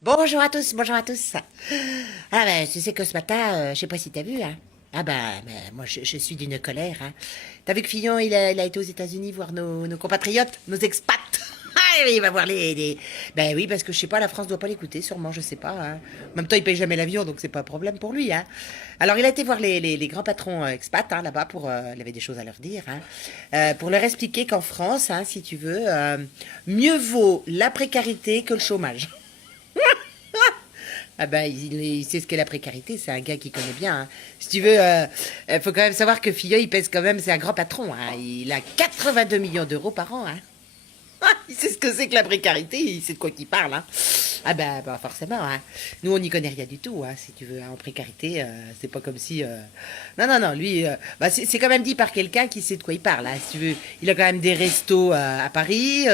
Bonjour à tous, bonjour à tous. Ah ben, tu sais que ce matin, je sais pas si t'as vu, hein. Ah ben, moi je suis d'une colère, hein. T'as vu que Fillon, il a été aux États-Unis voir nos compatriotes, nos expats. Ah, il va voir Ben oui, parce que je sais pas, la France doit pas l'écouter, sûrement, je sais pas, hein. En même temps, il paye jamais l'avion, donc c'est pas un problème pour lui, hein. Alors il a été voir les grands patrons expats, hein, là-bas, pour... il avait des choses à leur dire, hein. Pour leur expliquer qu'en France, hein, si tu veux, mieux vaut la précarité que le chômage. Ah ben, il sait ce qu'est la précarité, c'est un gars qui connaît bien, hein. Si tu veux, faut quand même savoir que Fillon, il pèse quand même, c'est un grand patron, hein. Il a 82 millions d'euros par an, hein. Il sait ce que c'est que la précarité, il sait de quoi qu'il parle, hein. Ah ben, forcément, hein. Nous, on n'y connaît rien du tout, hein, si tu veux, hein. En précarité, c'est pas comme si... Non, non, non, lui, c'est quand même dit par quelqu'un qui sait de quoi il parle, hein, si tu veux. Il a quand même des restos à Paris,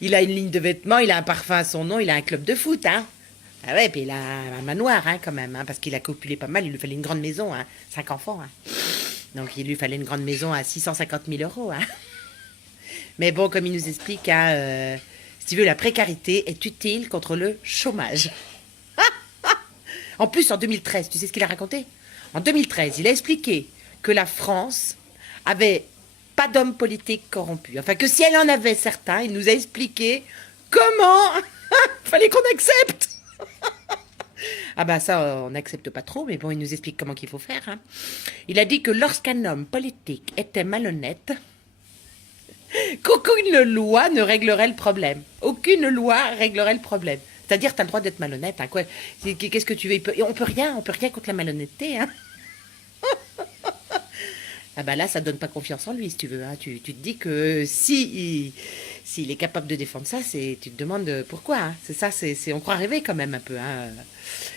il a une ligne de vêtements, il a un parfum à son nom, il a un club de foot, hein. Ah ouais, puis il a un manoir, hein, quand même, hein, parce qu'il a copulé pas mal, il lui fallait une grande maison, hein, 5 enfants, hein. Donc il lui fallait une grande maison à 650 000 euros, hein. Mais bon, comme il nous explique, hein, si tu veux, la précarité est utile contre le chômage. En plus, en 2013, tu sais ce qu'il a raconté? En 2013, il a expliqué que la France avait pas d'hommes politiques corrompus. Enfin, que si elle en avait certains, il nous a expliqué comment fallait qu'on accepte. Ah bah ça, on n'accepte pas trop, mais bon, il nous explique comment qu'il faut faire, hein. Il a dit que lorsqu'un homme politique était malhonnête, qu'aucune loi ne réglerait le problème. Aucune loi réglerait le problème. C'est-à-dire, tu as le droit d'être malhonnête, hein, quoi. Qu'est-ce que tu veux? On peut rien contre la malhonnêteté, hein. Ah bah là, ça donne pas confiance en lui, si tu veux, hein. Tu te dis que s'il est capable de défendre ça, tu te demandes pourquoi, hein. C'est ça, on croit rêver quand même un peu, hein.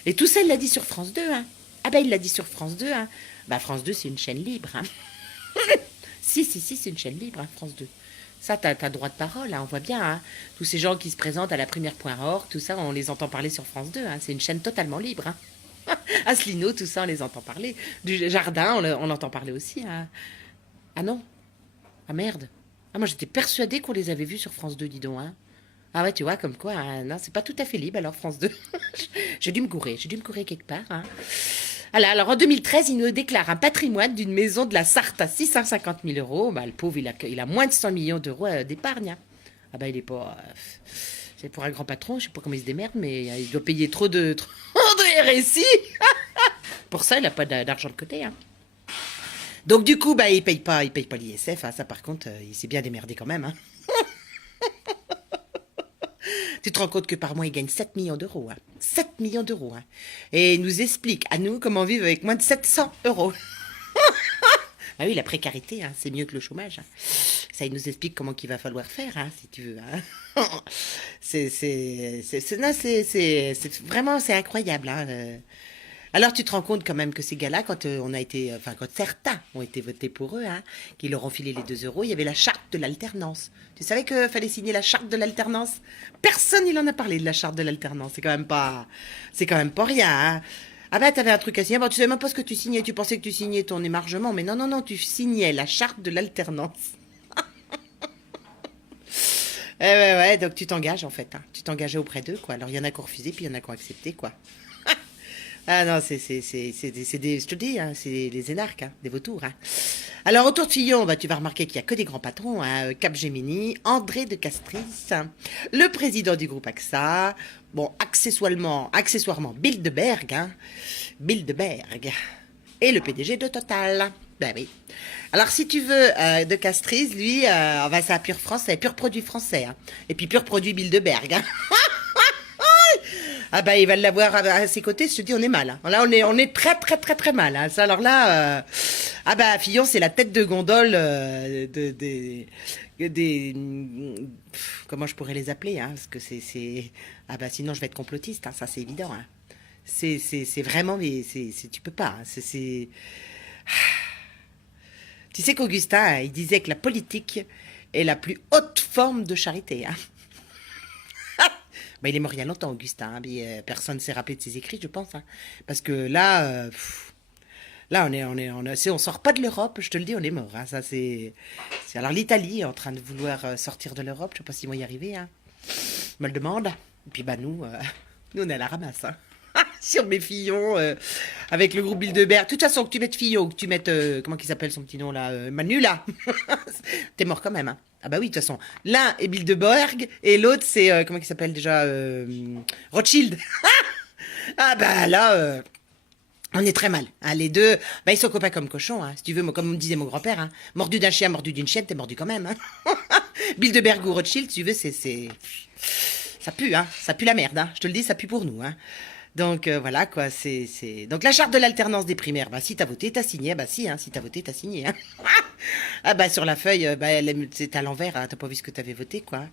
Et tout ça, il l'a dit sur France 2, hein. Ah bah il l'a dit sur France 2, hein. Bah France 2, c'est une chaîne libre, hein. Si, c'est une chaîne libre, hein, France 2. Ça, t'as droit de parole, hein, on voit bien, hein. Tous ces gens qui se présentent à la première.org, tout ça, on les entend parler sur France 2, hein. C'est une chaîne totalement libre, hein. Asselineau, tout ça, on les entend parler. Du jardin, on l'entend parler aussi, hein. Ah non? Ah merde. Ah moi j'étais persuadée qu'on les avait vus sur France 2, dis donc, hein. Ah ouais, tu vois, comme quoi, hein, non, c'est pas tout à fait libre alors France 2. J'ai dû me courir quelque part, hein. Alors en 2013, il nous déclare un patrimoine d'une maison de la Sarthe à 650 000 euros. Bah, le pauvre, il a moins de 100 millions d'euros d'épargne, hein. Ah bah il est pas... c'est pour un grand patron, je sais pas comment il se démerde, mais il doit payer trop de RSI. Pour ça, il a pas d'argent de côté, hein. Donc du coup, bah il paye pas l'ISF, hein. Ça par contre, il s'est bien démerdé quand même, hein. Tu te rends compte que par mois, il gagne 7 millions d'euros, hein. 7 millions d'euros, hein. Et il nous explique à nous comment vivre avec moins de 700 euros. Ah oui, la précarité, hein, c'est mieux que le chômage, hein. Ça, il nous explique comment qu'il va falloir faire, hein, si tu veux, hein. Non, vraiment, c'est incroyable, hein. Alors tu te rends compte quand même que ces gars-là, quand on a été, enfin quand certains ont été votés pour eux, hein, qui leur ont filé les 2 euros, il y avait la charte de l'alternance. Tu savais qu'il fallait signer la charte de l'alternance? Personne il en a parlé de la charte de l'alternance. C'est quand même pas rien, hein. Ah bah t'avais un truc à signer. Bon, tu savais même pas ce que tu signais. Tu pensais que tu signais ton émargement, mais non, non, non, tu signais la charte de l'alternance. Ouais, donc tu t'engages en fait, hein. Tu t'engageais auprès d'eux, quoi. Alors il y en a qui ont refusé, puis il y en a qui ont accepté, quoi. Ah non, je te dis, hein, c'est les énarques, hein, des vautours, hein. Alors, autour de Fillon, bah, tu vas remarquer qu'il n'y a que des grands patrons, hein. Capgemini, André de Castries, hein, le président du groupe AXA, bon, accessoirement Bilderberg, hein, Bilderberg, et le PDG de Total. Ben oui. Alors, si tu veux, de Castries, lui, c'est un pur français, pur produit français, hein. Et puis pur produit Bilderberg, hein. Ah bah il va l'avoir à ses côtés, je te dis on est mal, hein. Là on est très très très très mal, hein. Ça, alors là ah bah Fillon c'est la tête de gondole comment je pourrais les appeler, hein, parce que c'est ah bah sinon je vais être complotiste, hein, ça c'est évident, hein. C'est vraiment mais tu peux pas, hein. Tu sais qu'Augustin il disait que la politique est la plus haute forme de charité, hein. Bah, il est mort il y a longtemps, Augustin, hein, mais personne ne s'est rappelé de ses écrits, je pense, hein. Parce que là, là, on sort pas de l'Europe, je te le dis, on est mort, hein. Ça, alors l'Italie est en train de vouloir sortir de l'Europe, je sais pas s'ils vont y arriver, hein. Je me le demande. Et puis, bah, nous, Nous, on est à la ramasse, hein. Sur mes Fillon, avec le groupe Bilderberg. De toute façon, que tu mettes Fillon ou que tu mettes, comment il s'appelle son petit nom là, Manu là, t'es mort quand même, hein. Ah bah oui, de toute façon. L'un est Bilderberg et l'autre c'est, comment il s'appelle déjà, Rothschild. Ah bah là, on est très mal, hein. Les deux, bah ils sont copains comme cochons, hein. Si tu veux, comme me disait mon grand-père, hein. Mordu d'un chien, mordu d'une chienne, t'es mordu quand même, hein. Bilderberg ou Rothschild, si tu veux, ça pue, hein. Ça pue la merde, hein. Je te le dis, ça pue pour nous, hein. Donc voilà quoi, donc la charte de l'alternance des primaires, bah si t'as voté, t'as signé, bah si, hein, si t'as voté, t'as signé, hein. Ah bah sur la feuille, bah c'est à l'envers, hein, t'as pas vu ce que t'avais voté quoi.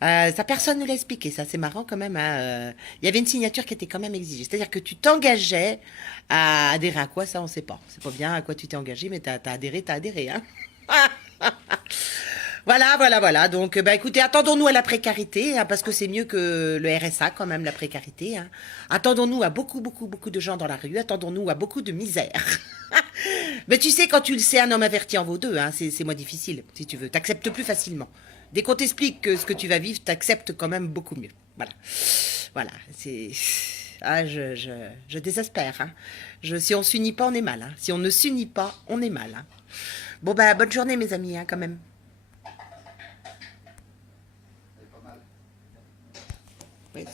Ça personne ne l'a expliqué, ça c'est marrant quand même, hein. Il y avait une signature qui était quand même exigée, c'est-à-dire que tu t'engageais à adhérer à quoi, ça on sait pas. C'est pas bien à quoi tu t'es engagé, mais t'as adhéré, hein. Voilà, voilà, voilà. Donc, bah, écoutez, attendons-nous à la précarité, hein, parce que c'est mieux que le RSA, quand même, la précarité, hein. Attendons-nous à beaucoup, beaucoup, beaucoup de gens dans la rue. Attendons-nous à beaucoup de misère. Mais tu sais, quand tu le sais, un homme averti en vaut deux, hein. C'est moins difficile, si tu veux. T'acceptes plus facilement. Dès qu'on t'explique que ce que tu vas vivre, t'acceptes quand même beaucoup mieux. Voilà. Voilà. Ah, je désespère, hein. Si on s'unit pas, on est mal, hein. Si on ne s'unit pas, on est mal, hein. Bon, bah, bonne journée, mes amis, hein, quand même. Oui.